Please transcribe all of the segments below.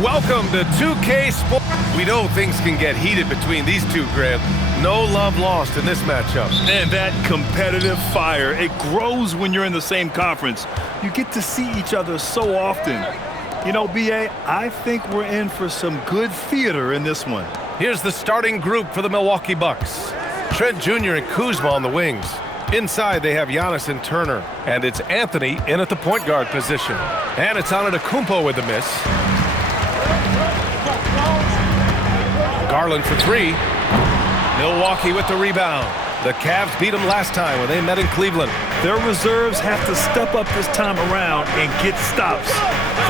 Welcome to 2K Sports. We know things can get heated between these two, Grant. No love lost in this matchup. And that competitive fire, it grows when you're in the same conference. You get to see each other so often. You know, B.A., I think we're in for some good theater in this one. Here's the starting group for the Milwaukee Bucks. Trent Jr. and Kuzma on the wings. Inside, they have Giannis and Turner. And it's Anthony in at the point guard position. And it's Antetokounmpo with the miss. Garland for three. Milwaukee with the rebound. The Cavs beat them last time when they met in Cleveland. Their reserves have to step up this time around and get stops.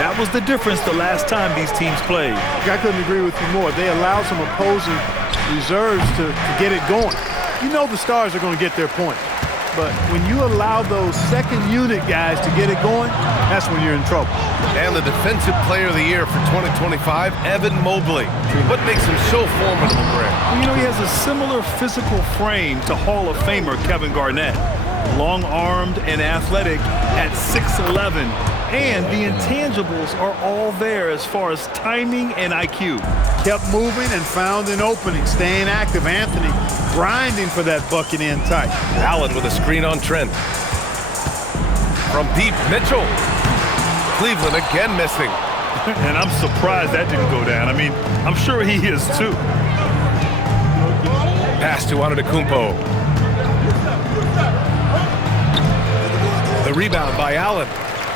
That was the difference the last time these teams played. I couldn't agree with you more. They allowed some opposing reserves to get it going. You know the stars are going to get their point. But when you allow those second unit guys to get it going, that's when you're in trouble. And the Defensive Player of the Year for 2025, Evan Mobley. What makes him so formidable, Grant? Well, you know, he has a similar physical frame to Hall of Famer Kevin Garnett. Long-armed and athletic at 6'11", and the intangibles are all there as far as timing and IQ. Kept moving and found an opening, staying active. Anthony grinding for that bucket in tight. Allen with a screen on Trent. From deep, Mitchell. Cleveland again missing. And I'm surprised that didn't go down. I mean, I'm sure he is too. Pass to Antetokounmpo. The rebound by Allen.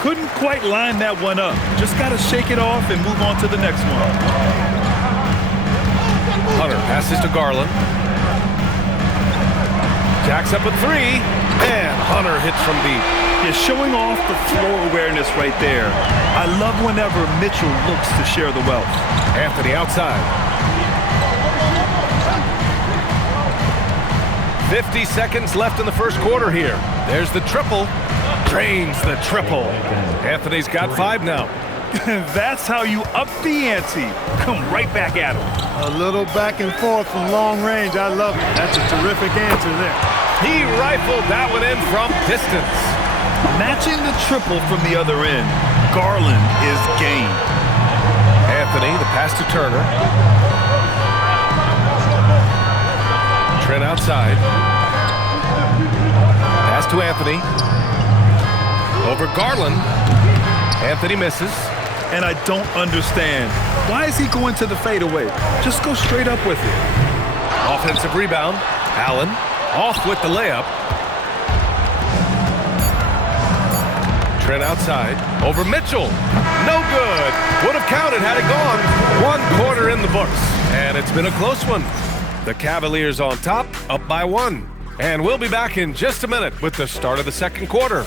Couldn't quite line that one up. Just got to shake it off and move on to the next one. Hunter passes to Garland. Jacks up a three, and Hunter hits from deep. He's showing off the floor awareness right there. I love whenever Mitchell looks to share the wealth. Anthony outside. 50 seconds left in the first quarter here. There's the triple. Drains the triple. Anthony's got 5 now. That's how you up the ante. Come right back at him. A little back and forth from long range. I love it. That's a terrific answer there. He rifled that one in from distance. Matching the triple from the other end. Garland is game. Anthony, the pass to Turner. Trent outside. Pass to Anthony. Over Garland. Anthony misses. And I don't understand. Why is he going to the fadeaway? Just go straight up with it. Offensive rebound. Allen off with the layup. Trent outside. Over Mitchell. No good. Would have counted had it gone. 1 quarter in the books. And it's been a close one. The Cavaliers on top, up by 1. And we'll be back in just a minute with the start of the second quarter.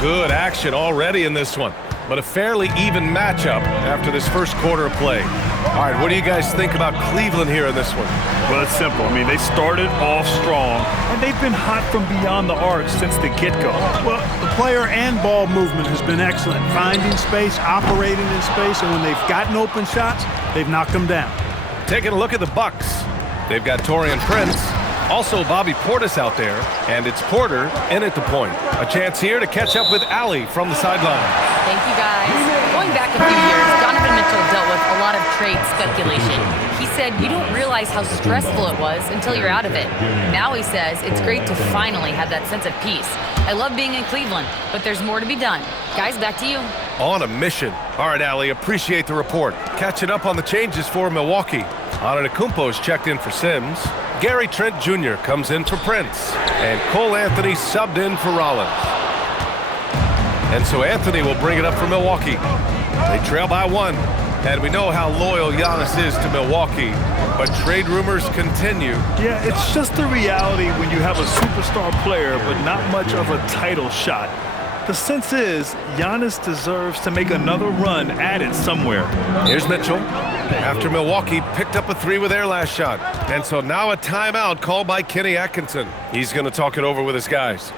Good action already in this one, but a fairly even matchup after this first quarter of play. All right, what do you guys think about Cleveland here in this one? Well, it's simple. I mean, they started off strong, and they've been hot from beyond the arc since the get-go. Well, the player and ball movement has been excellent. Finding space, operating in space, and when they've gotten open shots, they've knocked them down. Taking a look at the Bucks. They've got Taurean Prince. Also, Bobby Portis out there, and it's Porter in at the point. A chance here to catch up with Allie from the sideline. Thank you, guys. Going back a few years, Donovan Mitchell dealt with a lot of trade speculation. He said you don't realize how stressful it was until you're out of it. Now he says it's great to finally have that sense of peace. I love being in Cleveland, but there's more to be done. Guys, back to you. On a mission. All right, Allie, appreciate the report. Catching up on the changes for Milwaukee. Antetokounmpo's checked in for Sims. Gary Trent Jr. comes in for Prince. And Cole Anthony subbed in for Rollins. And so Anthony will bring it up for Milwaukee. They trail by 1. And we know how loyal Giannis is to Milwaukee. But trade rumors continue. Yeah, it's just the reality when you have a superstar player but not much of a title shot. The sense is Giannis deserves to make another run at it somewhere. Here's Mitchell. After Milwaukee picked up a 3 with their last shot. And so now a timeout called by Kenny Atkinson. He's going to talk it over with his guys.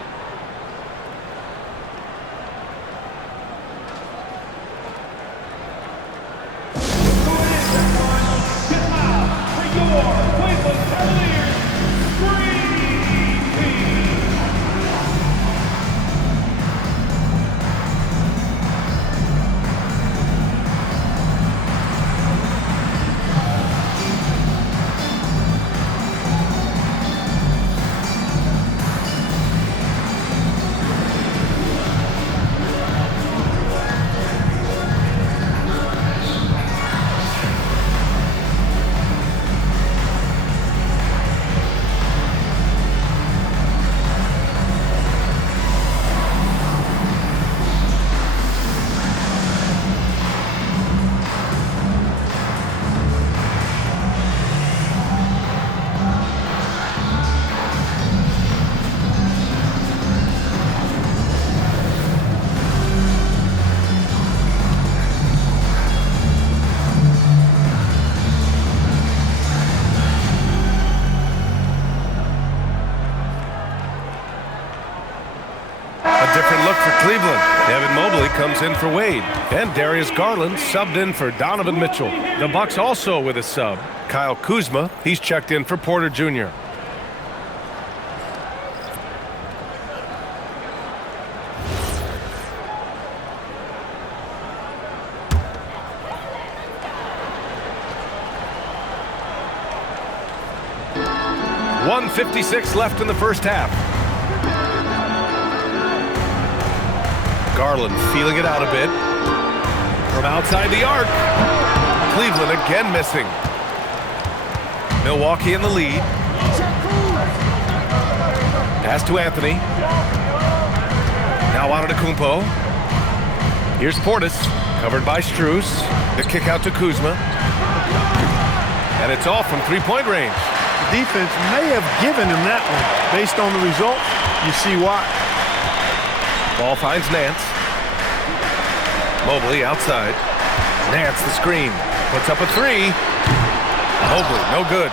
Cleveland. Evan Mobley comes in for Wade. And Darius Garland subbed in for Donovan Mitchell. The Bucks also with a sub. Kyle Kuzma, he's checked in for Porter Jr. .156 left in the first half. Garland feeling it out a bit. From outside the arc. Cleveland again missing. Milwaukee in the lead. Pass to Anthony. Now Antetokounmpo. Here's Portis, covered by Strus. The kick out to Kuzma. And it's off from three-point range. Defense may have given him that one. Based on the result, you see why. Ball finds Nance. Mobley outside. Nance the screen. Puts up a three. Mobley, no good.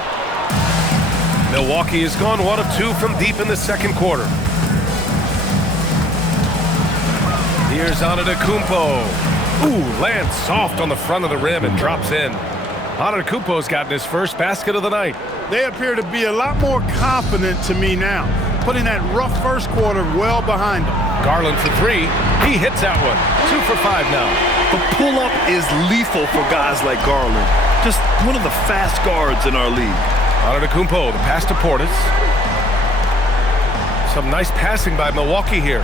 Milwaukee has gone 1 of 2 from deep in the second quarter. Here's Antetokounmpo. Ooh, lands soft on the front of the rim and drops in. Antetokounmpo's gotten his first basket of the night. They appear to be a lot more confident to me now, putting that rough first quarter well behind them. Garland for three. He hits that one. 2 for 5 now. The pull-up is lethal for guys like Garland. Just one of the fast guards in our league. Antetokounmpo, the pass to Portis. Some nice passing by Milwaukee here.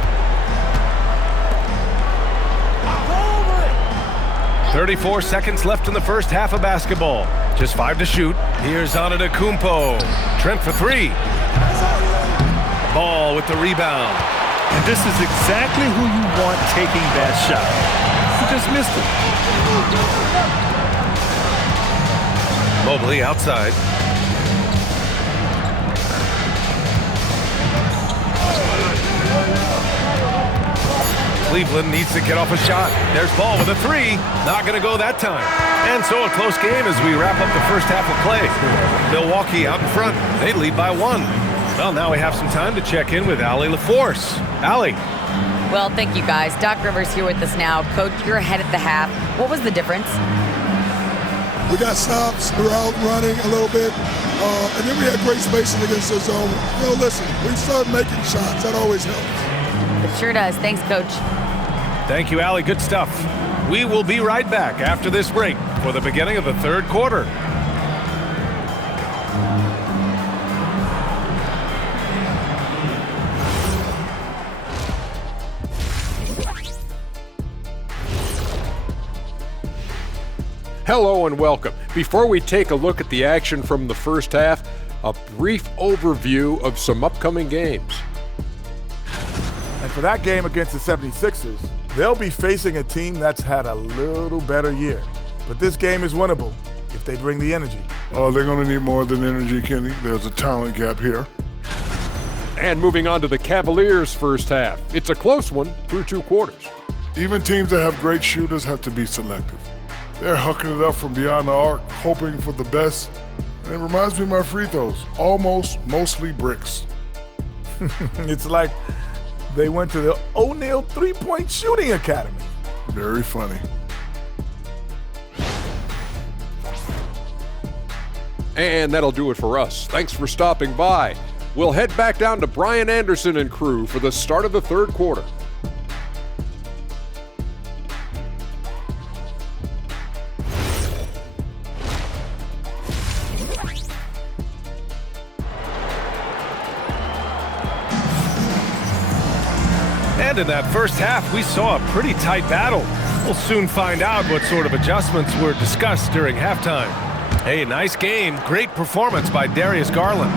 34 seconds left in the first half of basketball. Just 5 to shoot. Here's Antetokounmpo. Trent for three. Ball with the rebound. And this is exactly who you want taking that shot. He just missed it. Mobley outside. Cleveland needs to get off a shot. There's Ball with a three. Not going to go that time. And so a close game as we wrap up the first half of play. Milwaukee out in front. They lead by 1. Well, now we have some time to check in with Allie LaForce. Allie. Well, thank you, guys. Doc Rivers here with us now. Coach, you're ahead at the half. What was the difference? We got stops, we were out running a little bit, and then we had great spacing against the zone. You know, listen, we started making shots. That always helps. It sure does. Thanks, Coach. Thank you, Allie. Good stuff. We will be right back after this break for the beginning of the third quarter. Hello and welcome. Before we take a look at the action from the first half, a brief overview of some upcoming games. And for that game against the 76ers, they'll be facing a team that's had a little better year. But this game is winnable if they bring the energy. Oh, they're going to need more than energy, Kenny. There's a talent gap here. And moving on to the Cavaliers' first half. It's a close one through 2 quarters. Even teams that have great shooters have to be selective. They're hucking it up from beyond the arc, hoping for the best. And it reminds me of my free throws, mostly bricks. It's like they went to the O'Neal three-point shooting academy. Very funny. And that'll do it for us. Thanks for stopping by. We'll head back down to Brian Anderson and crew for the start of the third quarter. And in that first half, we saw a pretty tight battle. We'll soon find out what sort of adjustments were discussed during halftime. Hey, nice game. Great performance by Darius Garland.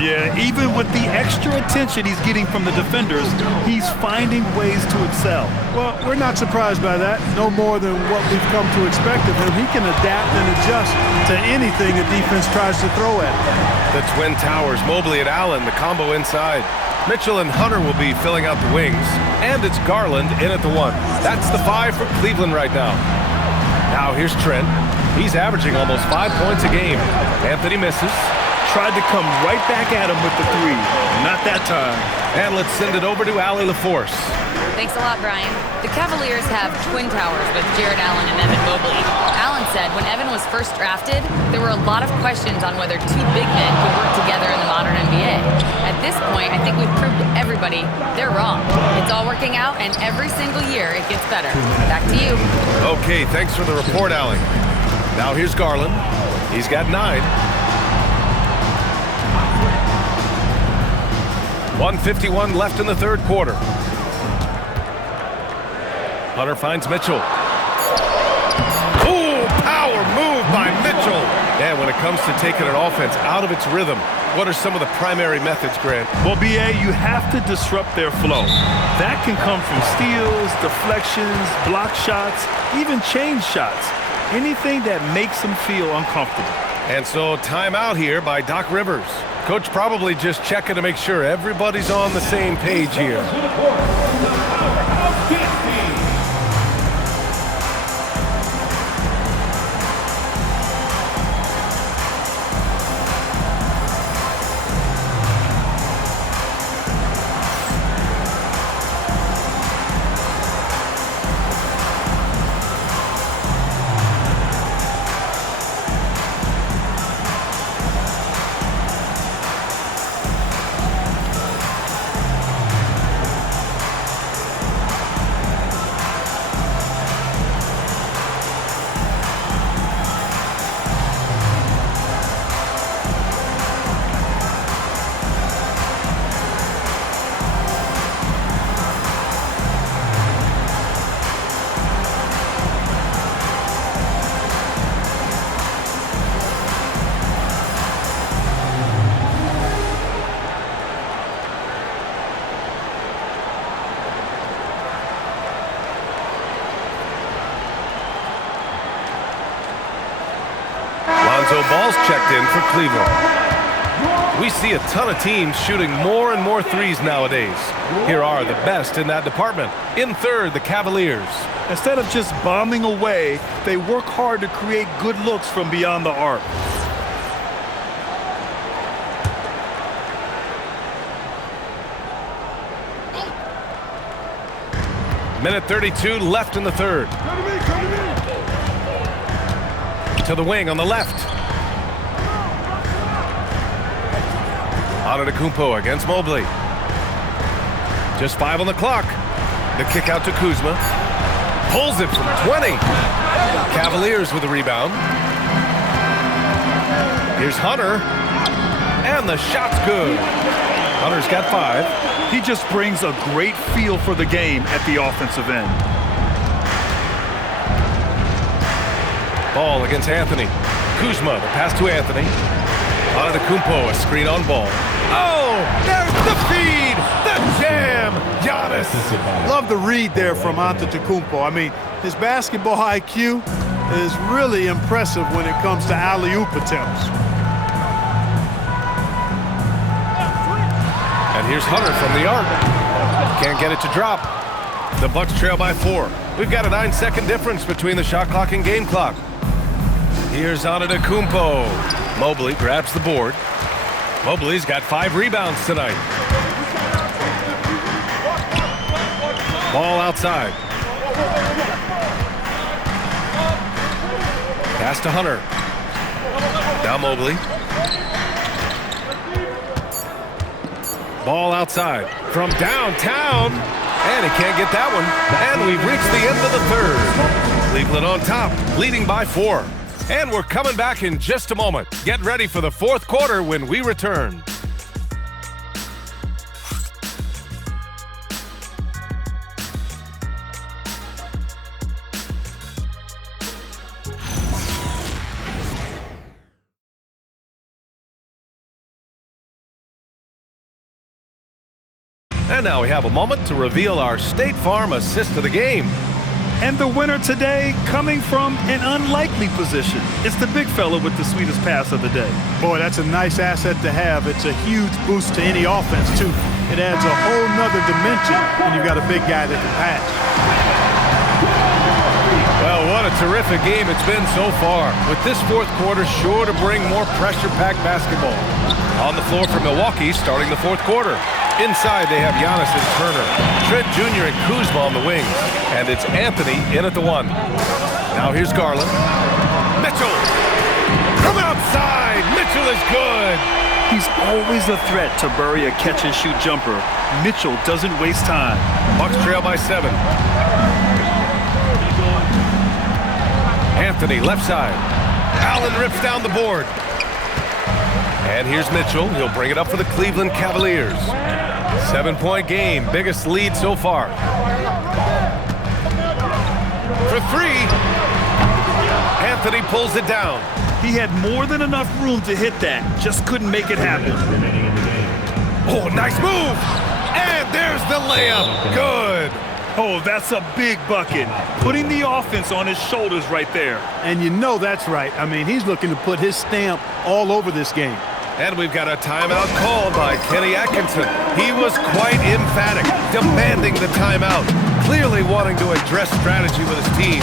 Yeah, even with the extra attention he's getting from the defenders, he's finding ways to excel. Well, we're not surprised by that. No more than what we've come to expect of him. He can adapt and adjust to anything a defense tries to throw at him. The Twin Towers, Mobley and Allen, the combo inside. Mitchell and Hunter will be filling out the wings, and it's Garland in at the 1. That's the 5 for Cleveland right now. Now here's Trent. He's averaging almost 5 points a game. Anthony misses. tried to come right back at him with the three. Not that time. And let's send it over to Allie LaForce. Thanks a lot, Brian. The Cavaliers have twin towers with Jared Allen and Evan Mobley. Allen said when Evan was first drafted, there were a lot of questions on whether two big men could work together in the modern NBA. At this point, I think we've proved to everybody they're wrong. It's all working out, and every single year it gets better. Back to you. Okay, thanks for the report, Allie. Now here's Garland. He's got 9. 1:51 left in the third quarter. Hunter finds Mitchell. Ooh, power move by Mitchell. And when it comes to taking an offense out of its rhythm, what are some of the primary methods, Grant? Well, B.A., you have to disrupt their flow. That can come from steals, deflections, block shots, even change shots. Anything that makes them feel uncomfortable. And so timeout here by Doc Rivers. Coach probably just checking to make sure everybody's on the same page here. Ball's checked in for Cleveland. We see a ton of teams shooting more and more threes nowadays. Here are the best in that department. In third, the Cavaliers. Instead of just bombing away, they work hard to create good looks from beyond the arc. Minute 32 left in the third. To the wing on the left. Antetokounmpo against Mobley. Just 5 on the clock. The kick out to Kuzma. Pulls it from 20. Cavaliers with the rebound. Here's Hunter. And the shot's good. Hunter's got 5. He just brings a great feel for the game at the offensive end. Ball against Anthony. Kuzma, the pass to Anthony. Antetokounmpo, a screen on ball. Oh, there's the feed, the jam, Giannis. Love the read there from Antetokounmpo. I mean, his basketball IQ is really impressive when it comes to alley-oop attempts. And here's Hunter from the arc. Can't get it to drop. The Bucks trail by 4. We've got a 9-second difference between the shot clock and game clock. Here's Antetokounmpo. Mobley grabs the board. Mobley's got 5 rebounds tonight. Ball outside. Pass to Hunter. Now Mobley. Ball outside from downtown. And he can't get that one. And we've reached the end of the third. Cleveland on top, leading by 4. And we're coming back in just a moment. Get ready for the fourth quarter when we return. And now we have a moment to reveal our State Farm assist of the game. And the winner today coming from an unlikely position. It's the big fella with the sweetest pass of the day. Boy, that's a nice asset to have. It's a huge boost to any offense, too. It adds a whole nother dimension when you've got a big guy that can pass. Well, what a terrific game it's been so far, with this fourth quarter sure to bring more pressure-packed basketball. On the floor for Milwaukee starting the fourth quarter. Inside they have Giannis and Turner, Trent Jr. and Kuzma on the wings, and it's Anthony in at the 1. Now here's Garland. Mitchell! From outside! Mitchell is good! He's always a threat to bury a catch-and-shoot jumper. Mitchell doesn't waste time. Bucks trail by 7. Anthony, left side. Allen rips down the board. And here's Mitchell. He'll bring it up for the Cleveland Cavaliers. 7-point game, biggest lead so far. For 3. Anthony pulls it down. He had more than enough room to hit that, just couldn't make it happen. Oh, nice move! And there's the layup. Good. Oh, that's a big bucket. Putting the offense on his shoulders right there. And you know that's right. I mean, he's looking to put his stamp all over this game. And we've got a timeout called by Kenny Atkinson. He was quite emphatic, demanding the timeout, clearly wanting to address strategy with his team.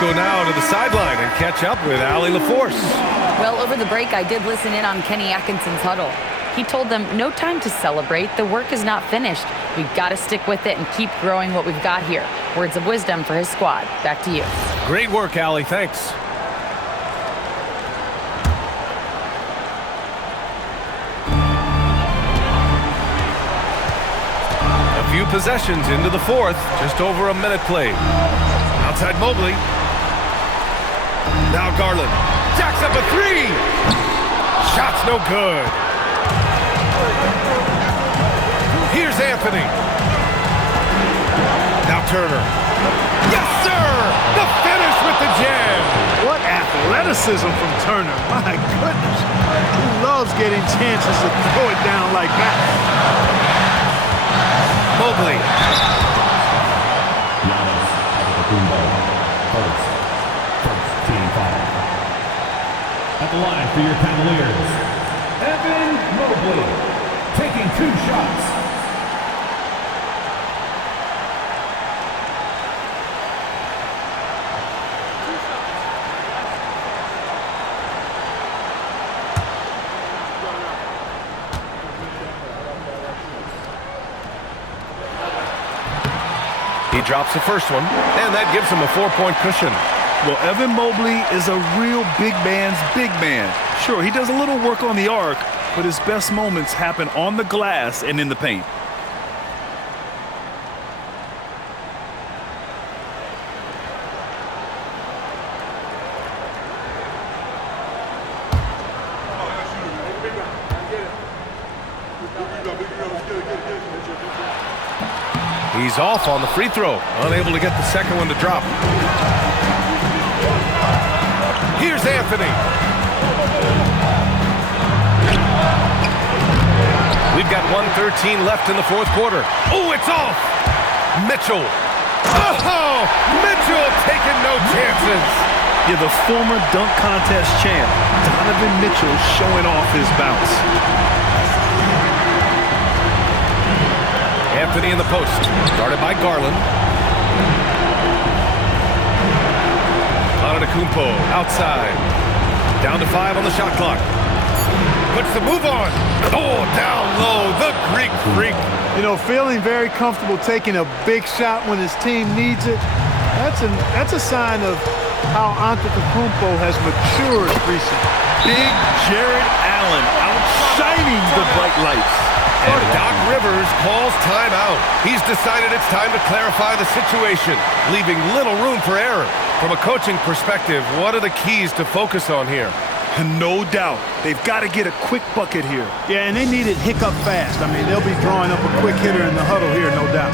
Go now to the sideline and catch up with Allie LaForce. Well, over the break, I did listen in on Kenny Atkinson's huddle. He told them, no time to celebrate. The work is not finished. We've got to stick with it and keep growing what we've got here. Words of wisdom for his squad. Back to you. Great work, Allie. Thanks. A few possessions into the fourth. Just over a minute played. Outside Mobley. Now Garland jacks up a 3. Shot's no good. Here's Anthony. Now Turner. Yes, sir! The finish with the jam. What athleticism from Turner. My goodness. He loves getting chances to throw it down like that. Mobley. At the line for your Cavaliers, Evan Mobley, taking 2 shots. He drops the first one, and that gives him a 4-point cushion. Well, Evan Mobley is a real big man's big man. Sure, he does a little work on the arc, but his best moments happen on the glass and in the paint. He's off on the free throw, unable to get the second one to drop. Here's Anthony. We've got 1:13 left in the fourth quarter. Oh, it's off! Mitchell. Oh, Mitchell taking no chances. Yeah, the former dunk contest champ, Donovan Mitchell, showing off his bounce. Anthony in the post, guarded by Garland. Antetokounmpo outside. Down to 5 on the shot clock. Puts the move on. Oh, down low, the Greek freak. You know, feeling very comfortable taking a big shot when his team needs it. That's a sign of how Antetokounmpo has matured recently. Big Jared Allen outshining the bright lights. And Doc Rivers calls timeout. He's decided it's time to clarify the situation, leaving little room for error. From a coaching perspective, what are the keys to focus on here? No doubt. They've got to get a quick bucket here. Yeah, and they need it hiccup fast. I mean, they'll be drawing up a quick hitter in the huddle here, no doubt.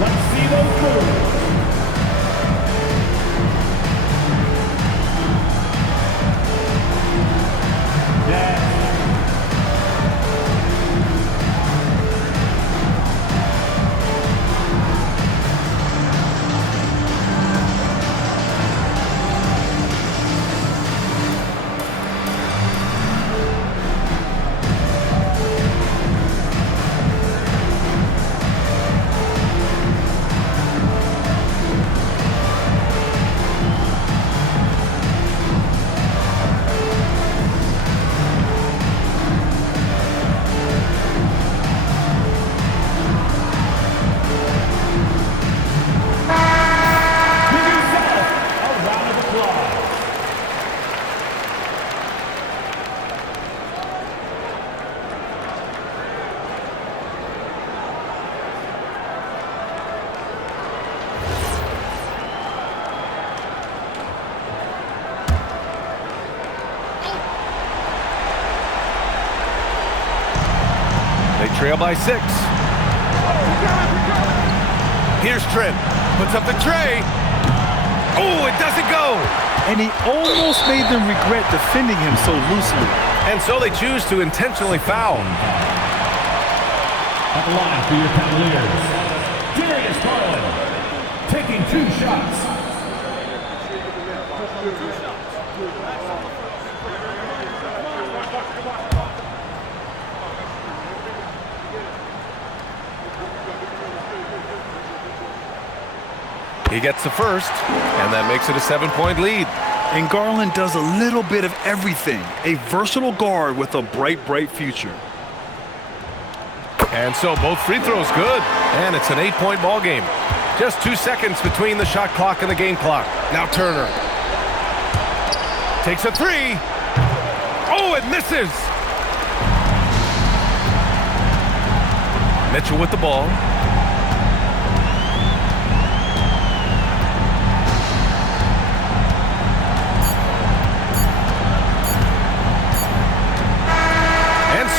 Let's see those moves. They trail by 6. Here's Trent. Puts up the tray. Oh, it doesn't go. And he almost made them regret defending him so loosely. And so they choose to intentionally foul. At the line for your Cavaliers, Darius Garland, taking 2 shots. He gets the first, and that makes it a 7-point lead. And Garland does a little bit of everything. A versatile guard with a bright, bright future. And so both free throws good, and it's an 8-point ball game. Just 2 seconds between the shot clock and the game clock. Now Turner takes a 3. Oh, it misses. Mitchell with the ball.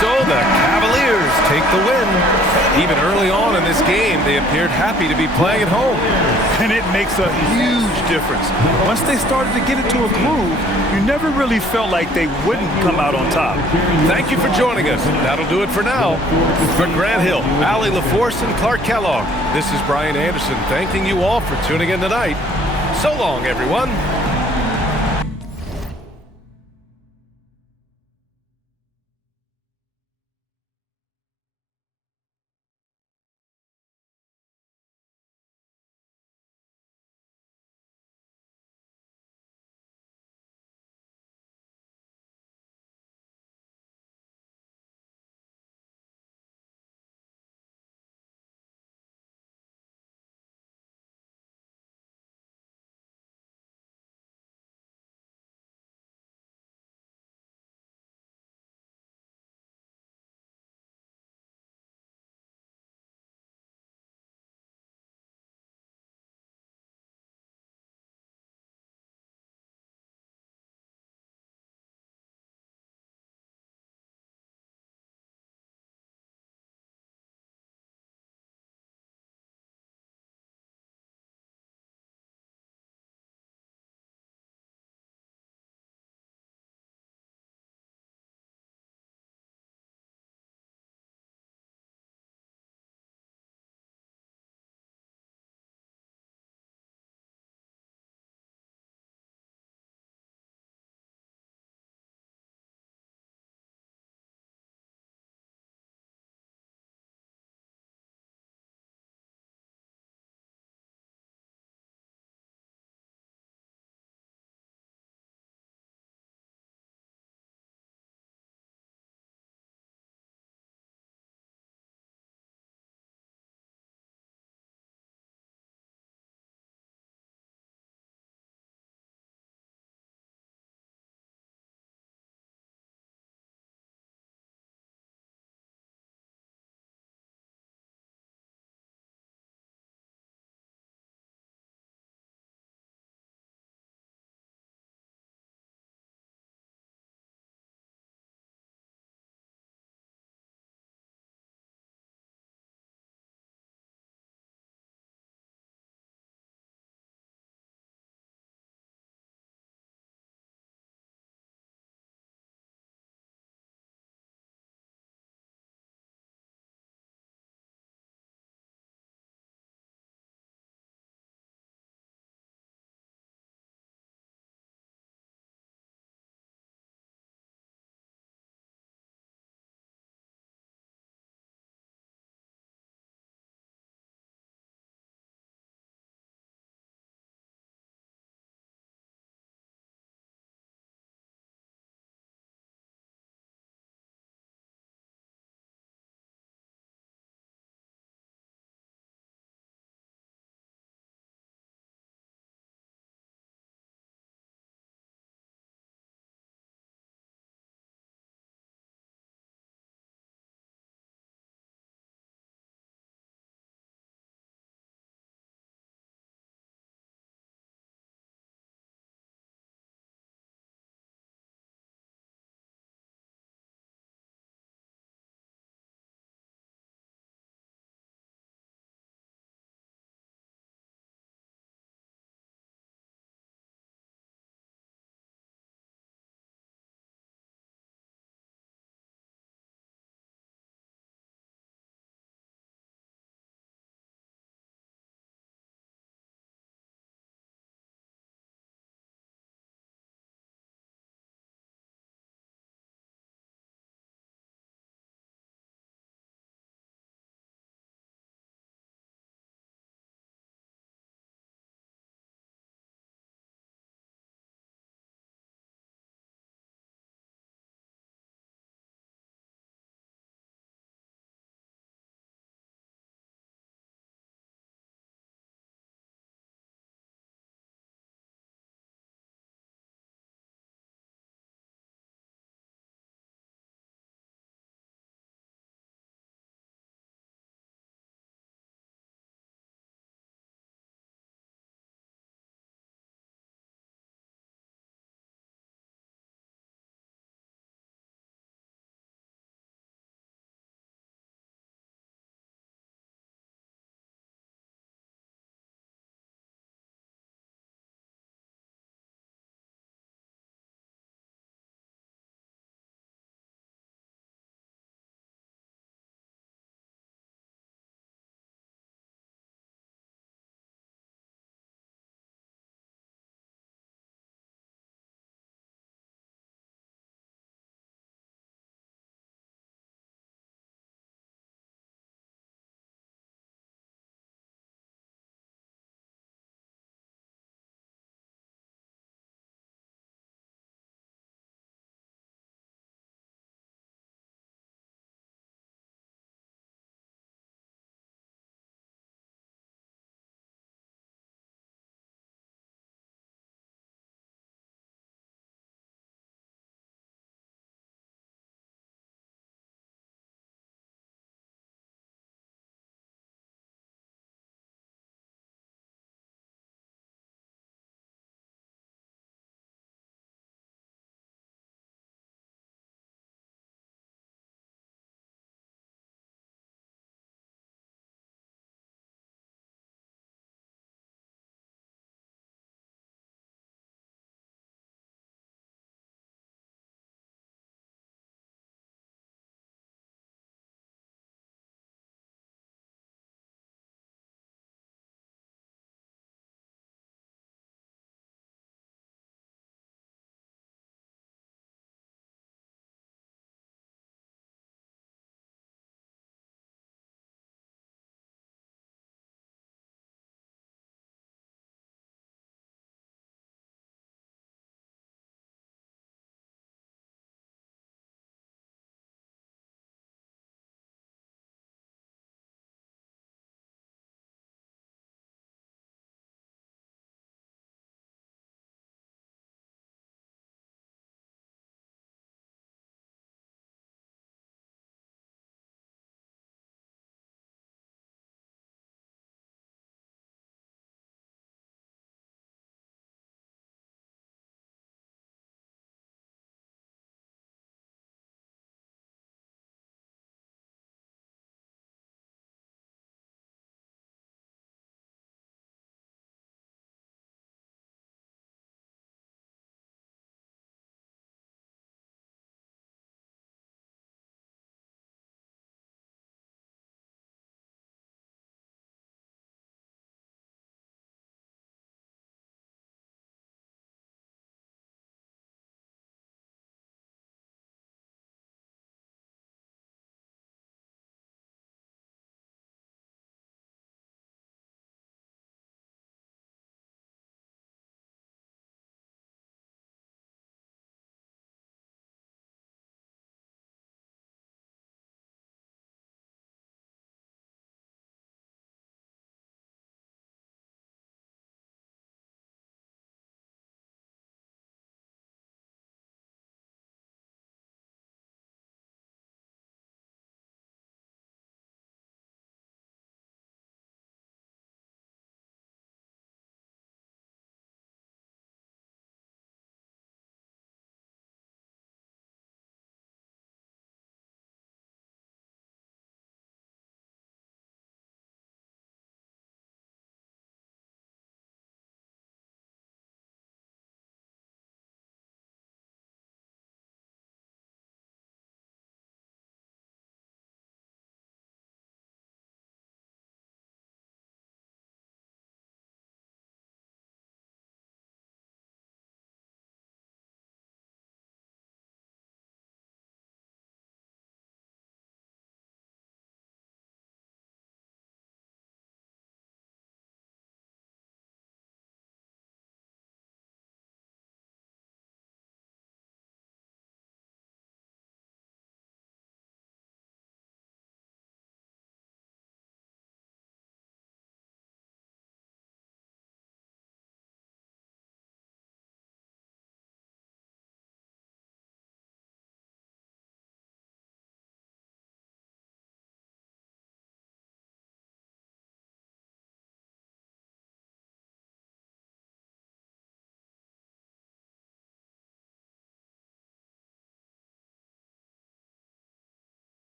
So the Cavaliers take the win. Even early on in this game, they appeared happy to be playing at home. And it makes a huge difference. Once they started to get into a groove, you never really felt like they wouldn't come out on top. Thank you for joining us. That'll do it for now. For Grant Hill, Allie LaForce, and Clark Kellogg, this is Brian Anderson thanking you all for tuning in tonight. So long, everyone.